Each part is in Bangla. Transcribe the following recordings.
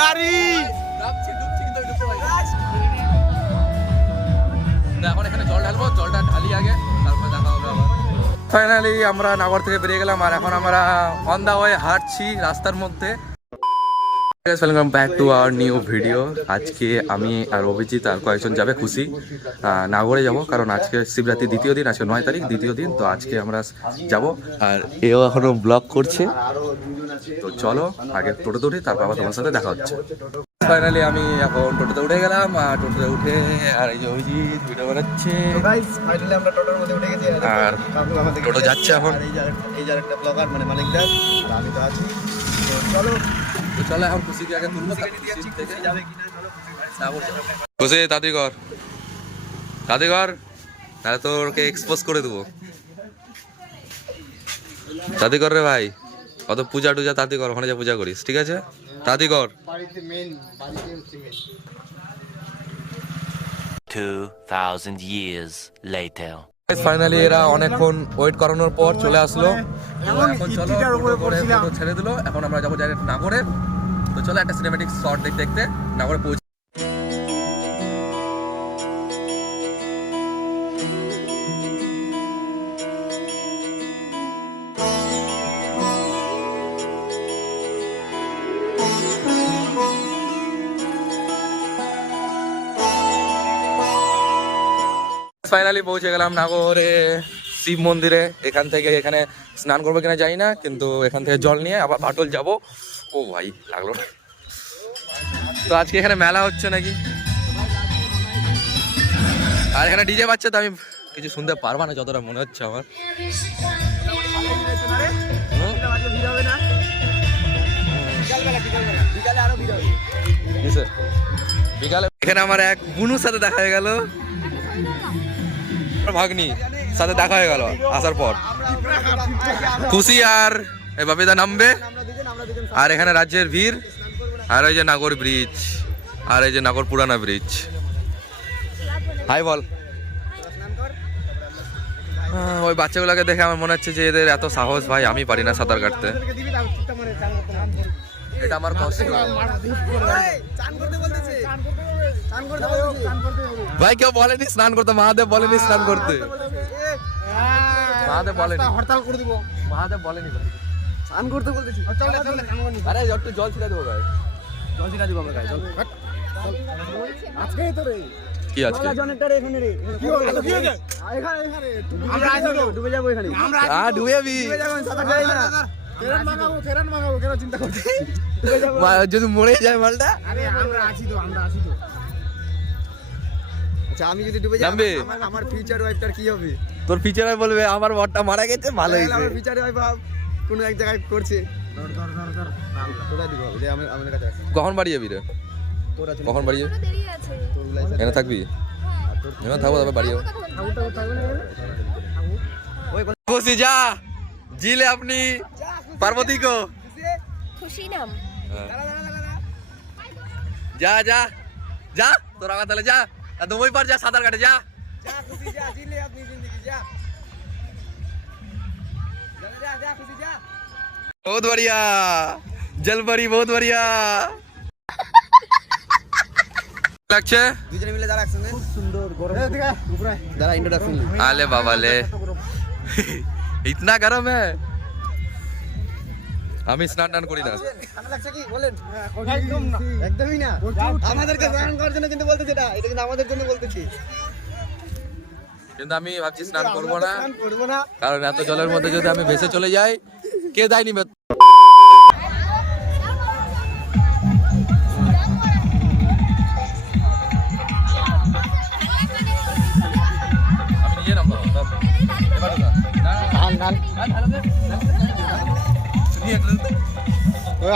গাদ্দারি নামছি ডুবছি কিন্তু আমি ডুবতে পারি না। তো এখন এখানে জল ঢালবো জলটা ঢালি আগে তারপরে দেখা হবে আবার। ফাইনালি আমরা নাগর থেকে বেরিয়ে গেলাম আর এখন আমরা অন দা ওয়ে হাঁটছি রাস্তার মধ্যে। Welcome back to our new video আজকে আমি আর অভিজিৎ আর কয়েকজন যাবে খুশি। নাগরে যাব কারণ আজকে শিবরাত্রি দ্বিতীয় দিন আজকে নয় তারিখ দ্বিতীয় দিন তো আজকে আমরা যাব। আর এও এখনও ব্লগ করছে। তো চলো আগে টোটোতে উঠি তারপর আবার তোমার সাথে দেখা হচ্ছে। ফাইনালি আমি এখন টোটোতে উঠে গেলাম আর টোটোতে উঠে আর এই যে অভিজিৎ ভিডিও বানাচ্ছে। গাইস ফাইনালি আমরা টোটোর মধ্যে উঠে গেছি। আর টোটো যাচ্ছে এখন। আর এই যে একটা ব্লগার মানে মালিকদার আর আমি তো আছি। তো চলো। তো চলো এখন খুশিকে আগে তুলবো খুশি থেকে। যাবে কিনা চলো নাগর যাব। খুশি তাড়াতাড়ি কর তাড়াতাড়ি কর তাহলে তোরকে এক্সপোজ করে দেবো। তাড়াতাড়ি কর রে ভাই। কত পূজা টুজা তাঁতি কর ওখানে যা পূজা করিস ঠিক আছে? তাঁতি কর বাড়িতে বাড়িতে হচ্ছে 2,000 years later. ফাইনালি এরা অনেকক্ষণ ওয়েট করানোর পর চলে আসলো। ছেড়ে দিলো। এখন আমরা যাব ডাইরেক্ট নাগরে তো চলো একটা সিনেমেটিক শট দেখতে দেখতে। নাগরে পৌঁছে ফাইনালি পৌঁছে গেলাম নাগরে, শিব মন্দিরে। এখান থেকে এখানে স্নান করব কিনা জানি না, কিন্তু এখান থেকে জল নিয়ে আবার ভাটল যাব। ও ভাই, লাগল তো আজকে এখানে মেলা হচ্ছে নাকি? আর এখানে ডিজে বাচ্চা তো আমি কিছু শুনতে পারবা না, যতটা মনে হচ্ছে আমার। বিকালে এখানে আমার এক বুনুর সাথে দেখা গেল। ভাগ্নি, সাথে দেখা হয়ে গেল, আসার পর। খুশি আর বাপিদা নামবে? আর এখানে রাজ্যের ভিড়, আর ওই যে নাগর ব্রিজ, আর এই যে নাগর পুরানা ব্রিজ। হাই বল। ওই বাচ্চাগুলোকে দেখে আমার মনে হচ্ছে যে এদের এত সাহস, ভাই, আমি পারি না সাঁতার কাটতে। এটা আমার কষ্ট ভাই কেউ বলেনি স্নান করতে মহাদেব বলেনি স্নান করতে মহাদেব বলেনি হরতাল করে দিব মহাদেব বলেনি ভাই চান করতে বলতেছি চলে চলে আরে একটু জল ছিটা দেবো ভাই জল দিনা দিব আমরা চল আজকে তো রে কি আজকে জনেরটা এখানে রে কি হলো কি হলো এখানে এখানে আমরা ডুবে যাব এখানে আমরা আ ডুবে যাবি ডুবে যাব সাদা না যদি মরে যায় মালটা? আরে আমরা আছি তো আমরা আছি তো। আচ্ছা আমি যদি ডুবে যাই আমার আমার ফিউচার ওয়াইফটার কি হবে? তোর ফিচারে বলবে আমার বরটা মারা গেছে ভালো তাহলে হয়েছে। আমার ফিউচার ওয়াইফ কোনো এক জায়গায় করছে। ধর ধর ধর ধর কোথায় দিব? যে আমি আমাদের কাছে আছে। কখন বাড়ি যাবি রে? তোর কখন বাড়ি যাবি? থাকবি? থাকব বাড়ি যাব। খুশি যা। জিলে আপনি পার্বতী पार्वती को खुशी যা যা যা তোরা আমার তাহলে যা। দুবই পার যা সাঁতার কাটে যা। বহুত বড়িয়া জলপরি বহুত বড়িয়া। লাগছে? দুজনে মিলে দাঁড়া খুব সুন্দর গরম। দাঁড়া ইন্ট্রোডাকশন আলে বাবা লে ইতনা গরম হ্যাঁ আমি স্নান টান করি না আমাদেরকে স্নান করার জন্য কিন্তু বলতেছি এটা কিন্তু আমাদের বলতেছি কিন্তু আমি ভাবছি স্নান করব না কারণ এত জলের মধ্যে যদি আমি ভেসে চলে যাই কে দেয়নি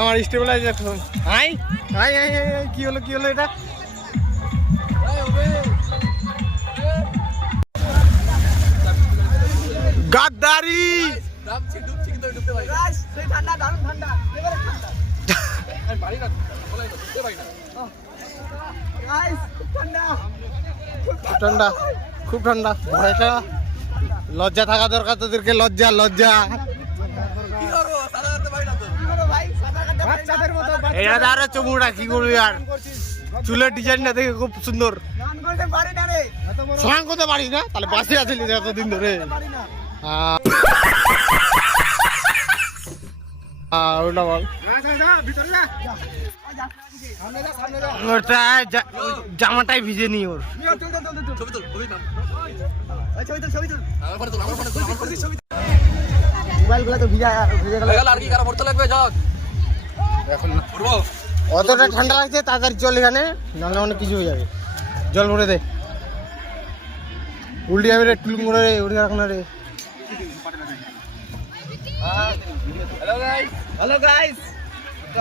আমার স্টেবিলাইজার হাই। হাই হাই কি হলো কি হলো এটা? গাদ্দারি! ঠান্ডা। খুব ঠান্ডা। ভয়টা লজ্জা থাকা দরকার তোদেরকে, লজ্জা লজ্জা। বাচ্চাদের মতো এটা দাঁড়া চমুড়া কি করবি আর? চুলের ডিজাইনটা দেখে খুব সুন্দর। স্নান করতে পারিস না? তাহলে বাসে আছিলি এতদিন ধরে। ওটা বল। জামাটাই ভিজে নি ওর। মোবাইলগুলো তো ভিজা ভিজে গেল। আর কি কারা পড়তে লাগবে চল এখন অতটা ঠান্ডা লাগছে তাড়াতাড়ি চল এখানে নাহলে অনেক কিছু হয়ে যাবে। জল ভরে দে। উল্টি যাবে রে টুলুম করে রে উল্টি রাখ না রে। হ্যালো গাইস হ্যালো গাইস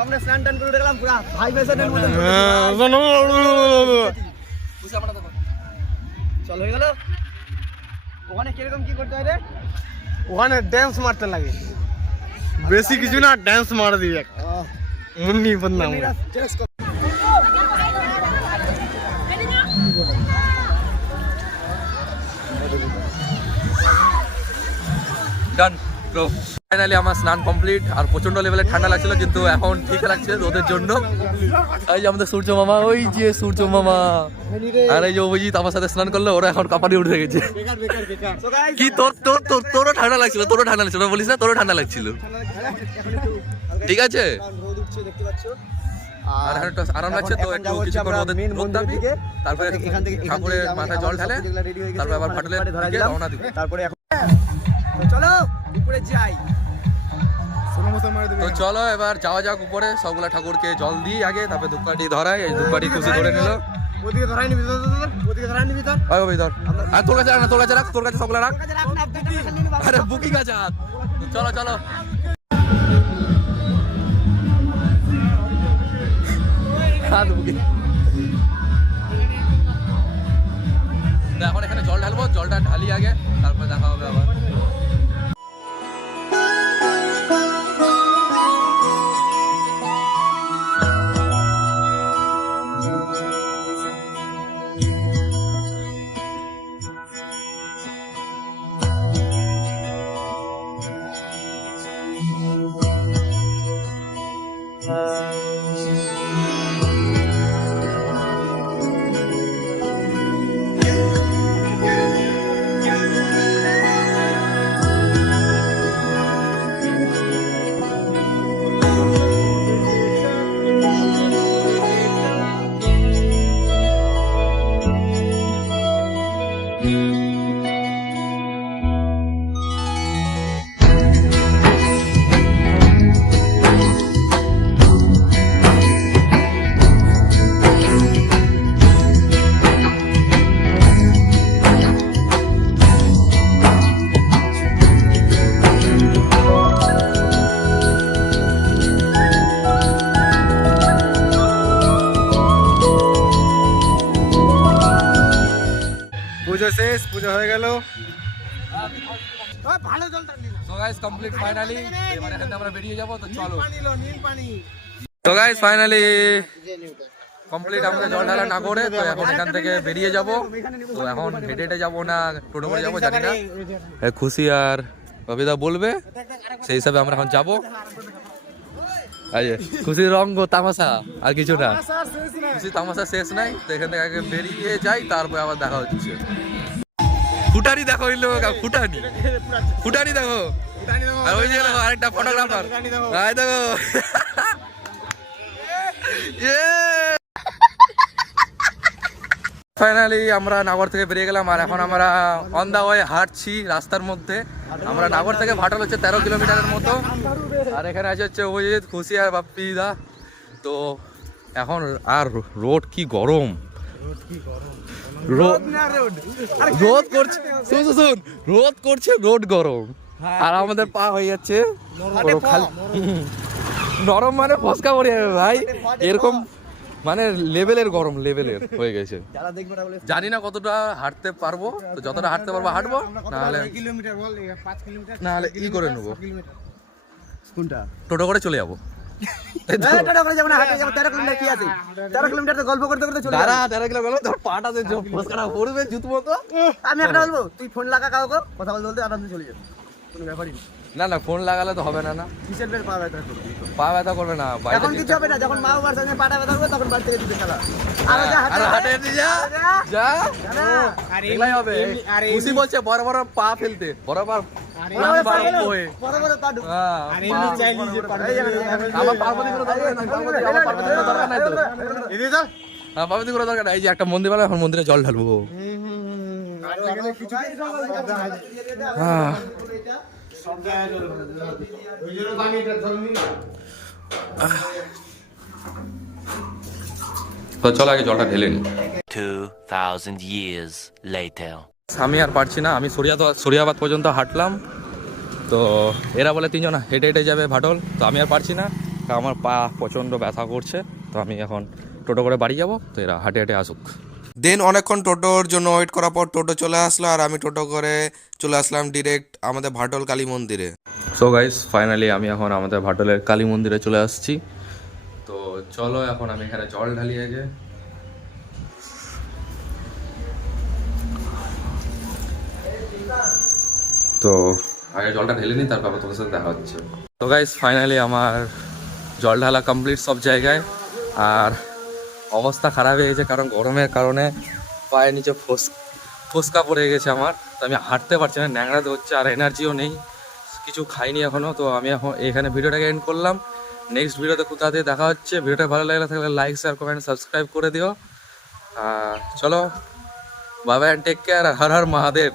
আমরা স্নান টান করে দেখলাম পুরা ভাই বুঝে আমরা দেখো। চল হয়ে গেল? ওখানে কীরকম কি করতে হয় রে? ওখানে ড্যান্স মারতে লাগে। বেশি কিছু না ড্যান্স মারা দিবে মুন্নি বদনাম ডান তো ফাইনালি আমার স্নান কমপ্লিট আর প্রচণ্ড লেভেলে ঠান্ডা লাগছিল, কিন্তু এখন ঠিক লাগছে রোদের জন্য। এই যে আমাদের সূর্য মামা, ওই যে সূর্য মামা। আর এই যে অভিজিৎ আমার সাথে স্নান করল, ওরা এখন কাপানি উঠে গেছে। কি তোর তোর তোর তোরও ঠান্ডা লাগছিল, তোরও ঠান্ডা লাগছিল, বলিস না, তোরও ঠান্ডা লাগছিল। ঠিক আছে? রোদ উঠছে দেখতে পাচ্ছ। আর একটু আরাম লাগছে তো একটু কিছুক্ষণ রোদে রোদ দাবি। তারপরে এখান থেকে ঠাকুরের মাথায় জল ঢালে তারপরে আবার ফাটলের দিকে রওনা দিবে। তারপরে এখন চলো উপরে যাই। তো চলো এবার যাওয়া যাক উপরে। সবগুলা ঠাকুরকে জল দিই আগে তারপরে ধূপকাঠি ধরাই। এই ধূপকাঠি খুশি ধরে নিল। ওদিকে ধরাই নিবি ধর, ধর, ধর, ওদিকে ধরাই নিবি ধর। ওই ওই ধর। আর তোর কাছে রাখ না তোর কাছে রাখ তোর কাছে সবগুলা রাখ। আরে বুকিং আছে চলো চলো। হাত বুকিং এখন এখানে জল ঢালবো জলটা ঢালি আগে তারপরে দেখা হবে আবার। পুজো শেষ পুজো হয়ে গেল। ভালো জলটা তো গাইস কমপ্লিট ফাইনালি এবার এখান থেকে আমরা বেরিয়ে যাব তো চলো। পানি নীল পানি। তো গাইস ফাইনালি কমপ্লিট আমরা জল ঢালা না করে তো এখন এখান থেকে বেরিয়ে যাব। তো এখন হেঁটে হেঁটে যাব না টোটো করে যাব জানি না। খুশি আর কবিতা বলবে? সেই হিসাবে আমরা এখন যাব। যে, খুশির রঙ্গ তামাশা আর কিছু না। খুশি তামাশা শেষ নাই তো এখান থেকে আগে বেরিয়ে যাই তারপরে আবার দেখা হচ্ছে। ফুটানি দেখো এই লোক ফুটানি। ফুটানি দেখো। আর ওই যে দেখো আরেকটা ফটোগ্রাফার আয় দেখো। ফাইনালি আমরা নাগর থেকে বেরিয়ে গেলাম আর এখন আমরা অন দা ওয়ে হাঁটছি রাস্তার মধ্যে। আমরা নাগর থেকে ভাটাল হচ্ছে তেরো কিলোমিটারের মতো। আর এখানে আছে হচ্ছে অভিজিৎ খুশি আর বাপ্পি দা। তো এখন আর রোড কি গরম। রোদ করছে। শুন শুন, রোদ করছে রোড গরম। আর আমাদের পা হয়ে যাচ্ছে। নরম। মানে ফসকা পড়ে যাবে ভাই। এরকম মানে লেভেলের গরম লেভেলের হয়ে গেছে। জানি না কতটা হাঁটতে পারব তো যতটা হাঁটতে পারব হাঁটবো নাহলে নাহলে ই করে নেব। কোনটা? টোটো করে চলে যাব। আমি একটা বলব তুই ফোন লাগা কাউকে কথা বলতে বলতে আরামসে চলে যাব। কোনো ব্যাপারই না। না না ফোন লাগালে তো হবে না না। কিসের বের পা ব্যথা করবে? পা ব্যথা করবে না বাইরে এখন কিছু হবে না যখন মা বাবার সঙ্গে পাটা ব্যথা করবে তখন বাড়ি থেকে দিতে খেলা। আরও যা হাটে যা। যা। আর এগুলাই হবে। আর খুশি বলছে বড় বড় পা ফেলতে। বড় পা একটা মন্দির বানায় এখন মন্দিরে জল ঢালবো। হ্যাঁ। তো চলো আগে জলটা ঢেলে নি। 2,000 years আমি আর পারছি না আমি সরিয়াবাদ সরিয়াবাদ পর্যন্ত হাঁটলাম। তো এরা বলে তিনজন হেঁটে হেঁটে যাবে ভাটল তো আমি আর পারছি না। আমার পা প্রচণ্ড ব্যথা করছে তো আমি এখন টোটো করে বাড়ি যাব তো এরা হাঁটে হাঁটে আসুক। দেন অনেকক্ষণ টোটোর জন্য ওয়েট করার পর টোটো চলে আসলো আর আমি টোটো করে চলে আসলাম ডিরেক্ট আমাদের ভাটল কালী মন্দিরে। সো গাইস ফাইনালি আমি এখন আমাদের ভাটলের কালী মন্দিরে চলে আসছি। তো চলো এখন আমি এখানে জল ঢালি আগে। তো আগে জলটা ঢেলে নিই, তারপর তোমার সাথে দেখা হচ্ছে। তো গাইস ফাইনালি আমার জল ঢালা কমপ্লিট সব জায়গায়। আর অবস্থা খারাপ হয়ে গেছে কারণ গরমের কারণে পায়ের নিচে ফোস, ফোসকা পড়ে গেছে আমার। তো আমি হাঁটতে পারছি না ন্যাংড়াতে হচ্ছে আর এনার্জিও নেই, কিছু খাইনি এখনও তো আমি এখন এখানে ভিডিওটাকে এন্ড করলাম। নেক্সট ভিডিওতে কোথা দিয়ে দেখা হচ্ছে, ভিডিওটা ভালো লাগলে থাকলে লাইক শেয়ার কমেন্ট সাবস্ক্রাইব করে দিও। চলো বাবা bye take care Har Har Mahadev.